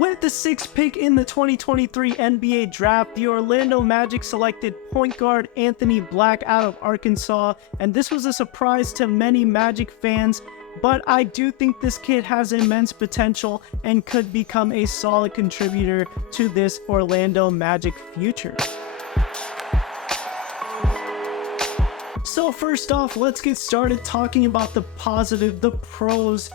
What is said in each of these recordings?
With the sixth pick in the 2023 NBA Draft, the Orlando Magic selected point guard Anthony Black out of Arkansas, and this was a surprise to many Magic fans, but I do think this kid has immense potential and could become a solid contributor to this Orlando Magic future. So first off, let's get started talking about the pros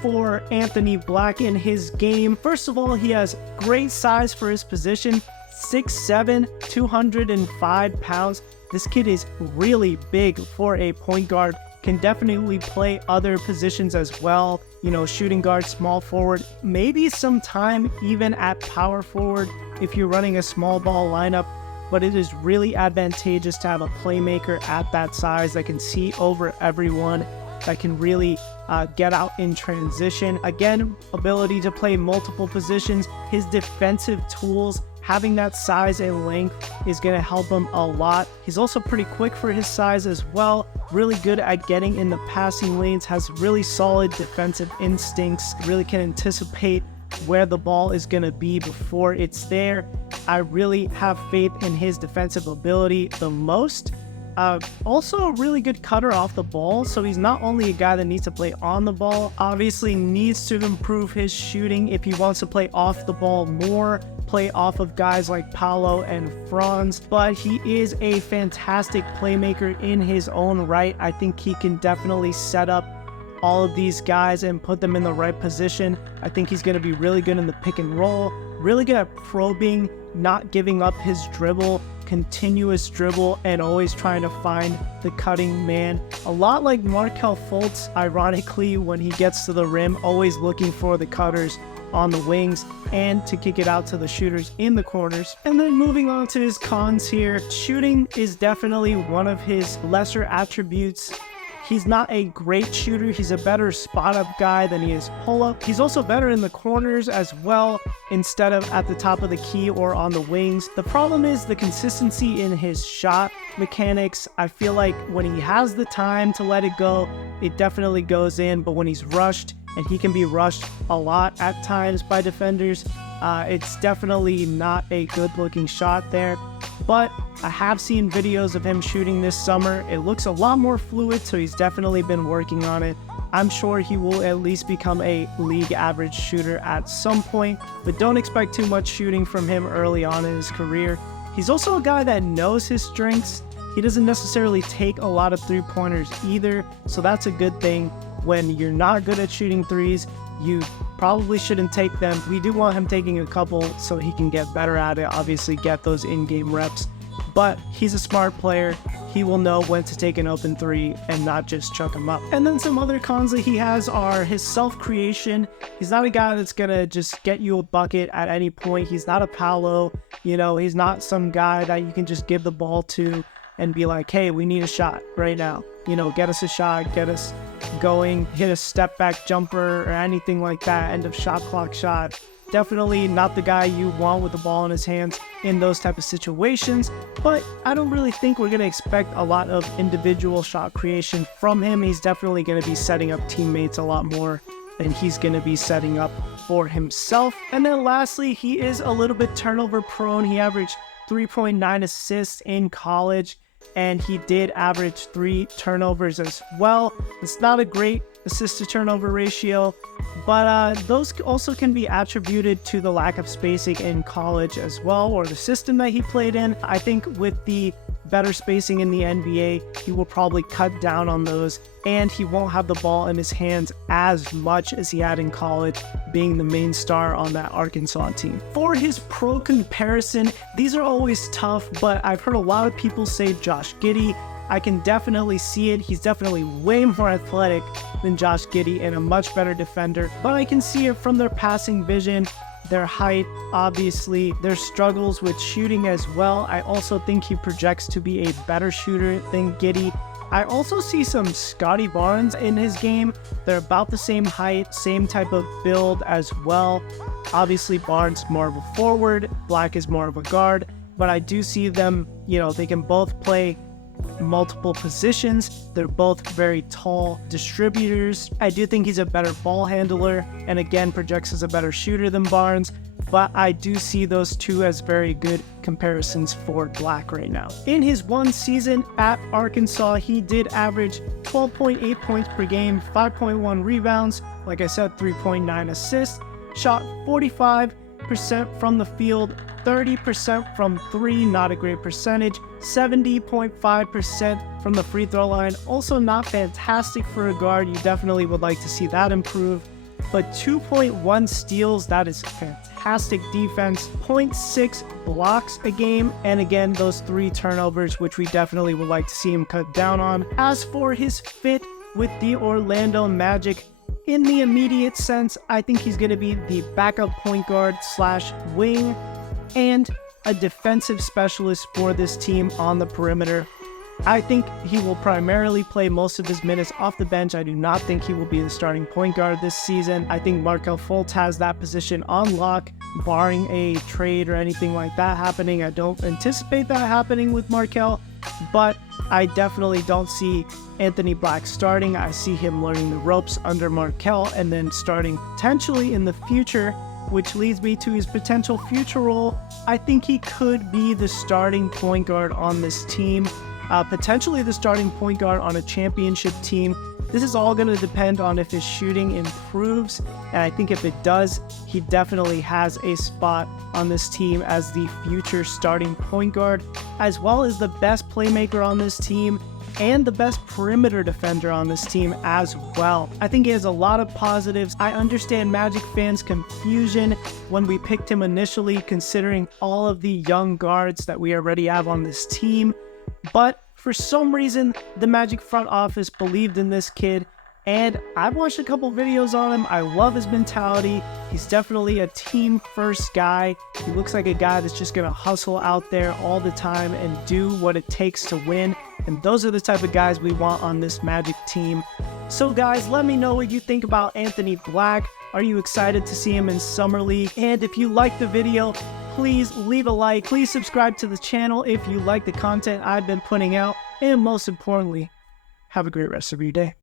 for Anthony Black in his game. First of all, he has great size for his position, 6'7", 205 pounds. This kid is really big for a point guard, can definitely play other positions as well, shooting guard, small forward, maybe some time even at power forward if you're running a small ball lineup. But it is really advantageous to have a playmaker at that size that can see over everyone, that can really get out in transition. Again, ability to play multiple positions. His defensive tools, having that size and length is going to help him a lot. He's also pretty quick for his size as well. Really good at getting in the passing lanes, has really solid defensive instincts, really can anticipate where the ball is going to be before it's there. I really have faith in his defensive ability the most. Also a really good cutter off the ball, so he's not only a guy that needs to play on the ball, obviously needs to improve his shooting if he wants to play off the ball more, play off of guys like Paolo and Franz, but he is a fantastic playmaker in his own right. I think he can definitely set up all of these guys and put them in the right position. I think he's going to be really good in the pick and roll, really good at probing, not giving up his dribble, continuous dribble, and always trying to find the cutting man. A lot like Markelle Fultz, ironically, when he gets to the rim, always looking for the cutters on the wings and to kick it out to the shooters in the corners. And then moving on to his cons here, shooting is definitely one of his lesser attributes. He's not a great shooter. He's a better spot-up guy than he is pull-up. He's also better in the corners as well, instead of at the top of the key or on the wings. The problem is the consistency in his shot mechanics. I feel like when he has the time to let it go, it definitely goes in, but when he's rushed, and he can be rushed a lot at times by defenders, it's definitely not a good-looking shot there. But I have seen videos of him shooting this summer. It looks a lot more fluid, so he's definitely been working on it. I'm sure he will at least become a league average shooter at some point, but don't expect too much shooting from him early on in his career. He's also a guy that knows his strengths. He doesn't necessarily take a lot of three-pointers either, so that's a good thing. When you're not good at shooting threes, you probably shouldn't take them. We do want him taking a couple so he can get better at it, obviously get those in-game reps. But he's a smart player. He will know when to take an open three and not just chuck him up. And then some other cons that he has are his self-creation. He's not a guy that's gonna just get you a bucket at any point. He's not a Paolo, he's not some guy that you can just give the ball to and be like, hey, we need a shot right now. Get us a shot, get us going, hit a step back jumper or anything like that, end of shot clock shot. Definitely not the guy you want with the ball in his hands in those type of situations, but I don't really think we're going to expect a lot of individual shot creation from him. He's definitely going to be setting up teammates a lot more than he's going to be setting up for himself. And then lastly, he is a little bit turnover prone. He averaged 3.9 assists in college, and he did average 3 turnovers as well. It's not a great assist to turnover ratio, but those also can be attributed to the lack of spacing in college as well, or the system that he played in. I think with the better spacing in the NBA, he will probably cut down on those, and he won't have the ball in his hands as much as he had in college, being the main star on that Arkansas team. For his pro comparison, these are always tough, but I've heard a lot of people say Josh Giddey. I can definitely see it. He's definitely way more athletic than Josh Giddey and a much better defender, but I can see it from their passing vision, their height, obviously, their struggles with shooting as well. I also think he projects to be a better shooter than Giddey. I also see some Scottie Barnes in his game. They're about the same height, same type of build as well. Obviously, Barnes more of a forward, Black is more of a guard, but I do see them, they can both play multiple positions. They're both very tall distributors. I do think he's a better ball handler and again projects as a better shooter than Barnes, but I do see those two as very good comparisons for Black right now. In his one season at Arkansas, he did average 12.8 points per game, 5.1 rebounds, like I said, 3.9 assists, shot 45% from the field, 30% from three, not a great percentage, 70.5% from the free throw line, also not fantastic for a guard. You definitely would like to see that improve, but 2.1 steals, that is fantastic defense, 0.6 blocks a game, and again, those 3 turnovers, which we definitely would like to see him cut down on. As for his fit with the Orlando Magic, in the immediate sense, I think he's going to be the backup point guard / wing and a defensive specialist for this team on the perimeter. I think he will primarily play most of his minutes off the bench. I do not think he will be the starting point guard this season. I think Markelle Fultz has that position on lock, barring a trade or anything like that happening. I don't anticipate that happening with Markelle, but I definitely don't see Anthony Black starting. I see him learning the ropes under Markelle and then starting potentially in the future, which leads me to his potential future role. I think he could be the starting point guard on this team, potentially the starting point guard on a championship team. This is all going to depend on if his shooting improves, and I think if it does, he definitely has a spot on this team as the future starting point guard, as well as the best playmaker on this team and the best perimeter defender on this team as well. I think he has a lot of positives. I understand Magic fans' confusion when we picked him initially, considering all of the young guards that we already have on this team, but for some reason, the Magic front office believed in this kid, and I've watched a couple videos on him. I love his mentality. He's definitely a team-first guy. He looks like a guy that's just going to hustle out there all the time and do what it takes to win, and those are the type of guys we want on this Magic team. So guys, let me know what you think about Anthony Black. Are you excited to see him in Summer League? And if you liked the video, please leave a like. Please subscribe to the channel if you like the content I've been putting out. And most importantly, have a great rest of your day.